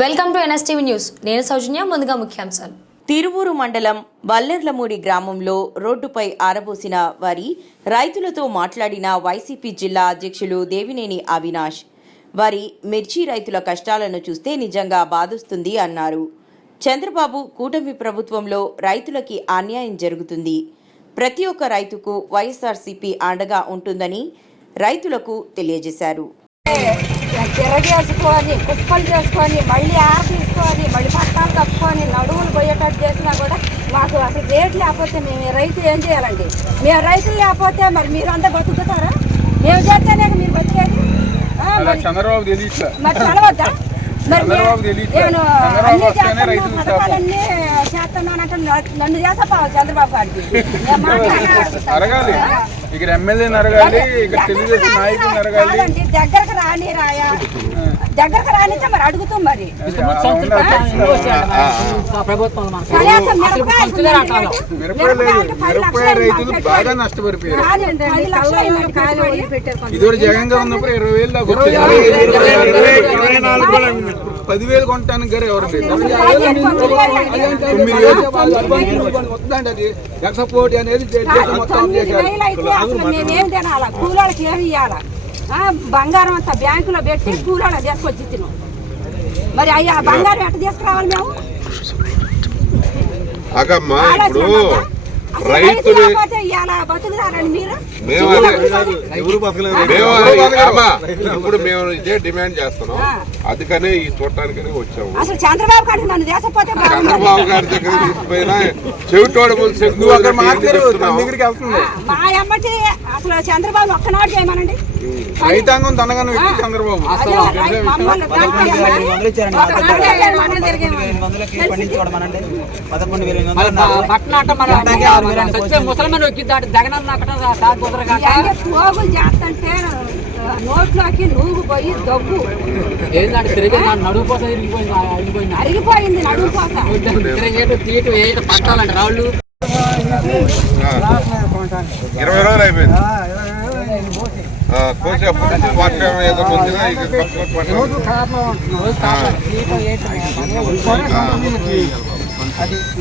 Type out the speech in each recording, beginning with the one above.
Welcome to NSTV news. నేను సౌజన్య. ముందుగా ముఖ్యాంశాలు. తిరువూరు మండలం వల్లెర్లమూడి గ్రామంలో రోడ్డుపై ఆరబోసిన వారి రైతులతో మాట్లాడిన వైసీపీ జిల్లా అధ్యక్షులు దేవినేని అవినాష్. వారి మిర్చి రైతుల కష్టాలను చూస్తే నిజంగా బాధొస్తుంది అన్నారు. చంద్రబాబు కూటమి ప్రభుత్వంలో రైతులకి అన్యాయం జరుగుతుంది. ప్రతి ఒక్క రైతుకు వైఎస్ఆర్సీపీ అండగా ఉంటుందని రైతులకు తెలియజేశారు. తిరగేసుకొని కుప్పలు చేసుకొని మళ్ళీ ఆరు తీసుకొని మళ్ళీ పట్టాలు కప్పుకొని నడువులు పోయేటట్టు చేసినా కూడా మాకు అసలు రేట్ లేకపోతే మేము రైతు ఏం చేయాలండి? మేము రైతులు లేకపోతే మరి మీరు అంతా బతుకుతారా? మేము చేస్తేనే మీరు బతికేది. మరి చదవద్దా? మరి నేను అన్ని చేస్తాను, పథకాలన్నీ చేస్తున్నానంటే నన్ను చేసపోవాలి చంద్రబాబు గారికి. దగ్గరకు రాని రాయా, దగ్గరకు రానిస్తే మరి అడుగుతాం. మరి జగన్ ఉన్నప్పుడు 20,000 దాకా 10,000 కొనటానికి గారు ఎవరు పోటీ అనేది మేమేం తినాలా? కూలోళ్ళకి ఏమి ఇవ్వాలా? బంగారం అంతా బ్యాంకులో పెట్టి కూలోళ్ళకి తీసుకొచ్చి ఇచ్చినాం. మరి అయ్యా బంగారం ఎట్ట తీసుకురావాలి మేము? ఇప్పుడు మేము ఇదే డిమాండ్ చేస్తున్నాం. అందుకనే ఈ చూడటానికి వచ్చాము. అసలు చంద్రబాబు గారికి నన్ను చేసపోతే చంద్రబాబు గారి దగ్గర తీసుకుపోయినా చెవిటోడు మా అమ్మటి అసలు చంద్రబాబు ఒక్కనాడు చేయమనండి. రైతాంగం తనగానే చంద్రబాబు పోగులు చేస్తుంటే నోట్లోకి నూగు పోయి దగ్గు అరిగిపోయింది. నడుము పోతా పట్టాలంటే రాళ్ళు 20 రోజులు అయిపోయింది.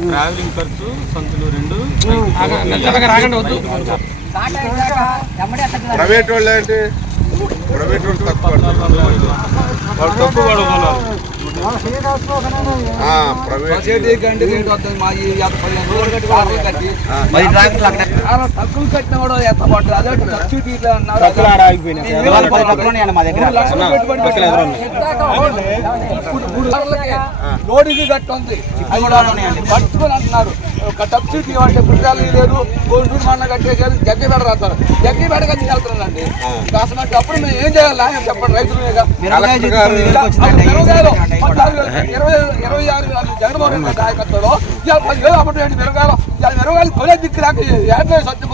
ట్రావెలింగ్ ఖర్చు సంతులు 2 ప్రైవేట్ వాళ్ళు ఏంటి? ప్రైవేట్ వాళ్ళు తక్కువ తక్కువ కట్టిన కూడా నోటికి కట్టుంది పట్టుకొని అంటున్నారు. సబ్సిడీ అంటే పుట్టాలు లేదు, కోటూరు మన్న కట్టేసారు, జగ్గిపేట రాస్తారు. జగ్గిపేట కట్టి వెళ్తున్నారండి. అసలు అప్పుడు మేము ఏం చేయాలి ఆయన చెప్పండి? రైతులు 26 జగన్మోహన్ రెడ్డి నాయకత్వంలో 10,000 అప్పుడు మెరుగాలు కొనే దిక్కు రాక సత్య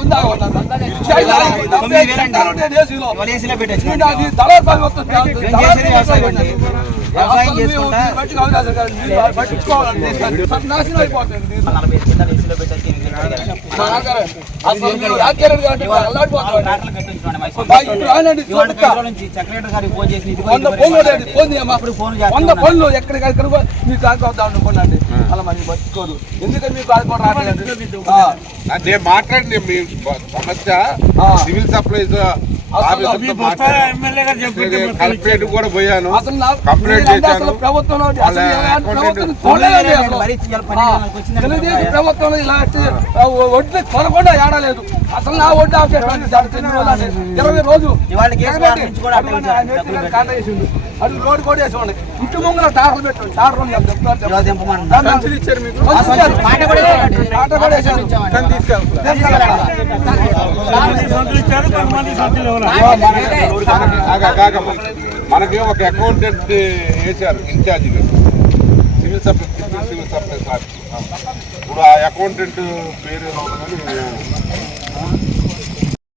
ముందు పనులు ఎక్కడికక్కడ మీరు కాకపోతాను అనుకోండి. అలా మరి బతుకోరు. ఎందుకంటే మీకు కాకపోవడం రావట్లేదు. అంటే మాట్లాడండి మీ సమస్య. సివిల్ సప్లైస్ కలెక్టరేట్ కూడా పోయాను, కంప్లైంట్ చేశాను. ప్రభుత్వంలో ఇలా ఒడ్లు కొనకుండా ఏడలేదు. అసలు నా ఒడ్డు ఆఫ్ 20 రోజులు కాంట చేసిండు. అది రోడ్డు కూడా వేసుకోండి. ఇంటి ముంగల టార్లు పెట్టండి. టార్ ఇచ్చారు మీకు. మనకి ఒక అకౌంటెంట్ వేశారు ఇన్ఛార్జిగా, సివిల్ సప్లైస్. ఇప్పుడు ఆ అకౌంటెంట్ పేరు